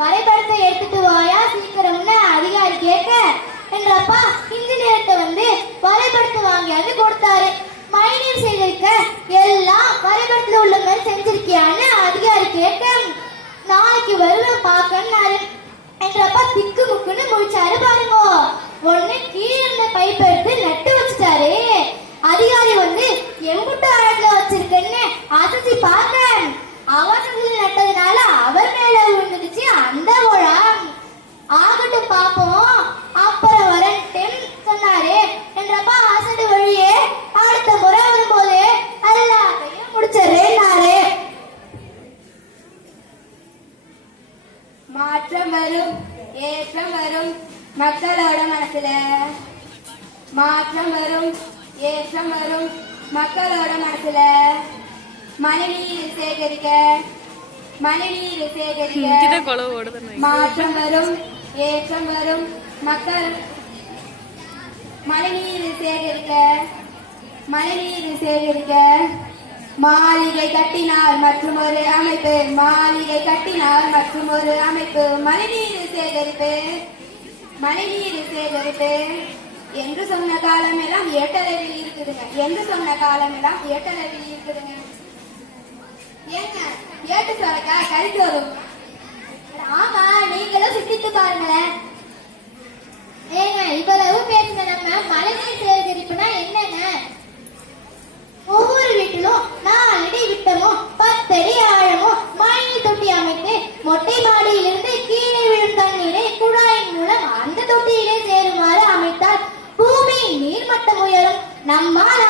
வரைபடத்தை எடுத்துட்டு வாயா சீக்கிரம்னு அதிகாரி கேட்க என்றப்பா இன்ஜினியர்கிட்ட வந்து வரைபடத்தை வாங்கியாந்து கொடுத்தாரு. மழைநீர் சேகரிக்க எல்லாம் வரைபடத்துல உள்ள மாதிரி செஞ்சிருக்கியான்னு அதிகாரி கேட்க நாளைக்கு வருவேன் பாக்கன்னாரு. என்றப்பா திக்கு முக்குன்னு முடிச்சாரு பாருங்க. ஒண்ணு கீழே இருந்த பைப் எடுத்து நட்டு வச்சுட்டாரு. அதிகாரி வந்து எம்புட்டு ஆழத்துல வச்சிருக்கேன்னு அசைச்சு பார்க்க அவசரத்தில் நட்டதுனால அவர் மேல விழுந்துடுச்சு அந்த உழாம். ஆகட்டும் பாப்போம் அப்புறம் வரேன்ட்டு சொன்னாரு. என்றப்பா அசடு வழியே அடுத்த முறை வரும்போது எல்லாத்தையும் முடிச்சிடுறேன்னாரு. மாற்றம் வரும், ஏற்றம் வரும் மக்களோட மனசுல. மாற்றம் வரும், ஏற்றம் வரும் மக்களோட மனசுல. மழைநீர் சேகரிக்க, மழைநீர் சேகரிக்க. மாற்றம் வரும், ஏற்றம் வரும் மக்கள். மழைநீர் சேகரிக்க, மழைநீர் சேகரிக்க. மாளிகை கட்டினால் மற்றும் ஒரு அமைப்பு, மாளிகை கட்டினால் மற்றும் ஒரு அமைப்பு. மழைநீர் சேகரிப்பு, மழைநீர் சேகரிப்பு என்று சொன்ன காலம் எல்லாம் ஏட்டளவில் இருக்குதுங்க. என்று சொன்ன காலம் எல்லாம் ஏட்டளவில் இருக்குதுங்க. ஏங்க ஏட்டு சொரக்கா கறிக்கு வரும். ஆமா நீங்களும் சிந்தித்து பாருங்களேன். ஏங்க இவ்வளவு பேசுன நம்ம மழைநீர் சேகரிப்புனா என்னங்க? ஒவ்வொரு வீட்டிலும் 4 அடி விட்டமும் 10 அடி ஆழமும் மழைநீர் தொட்டி அமைத்து மொட்டை மாடியிலிருந்து கீழே விழும் தண்ணீரை குழாயின் மூலம் அந்த தொட்டியிலே சேருமாறு அமைத்தால் பூமியின் நீர்மட்டம் உயரும். நம்மால்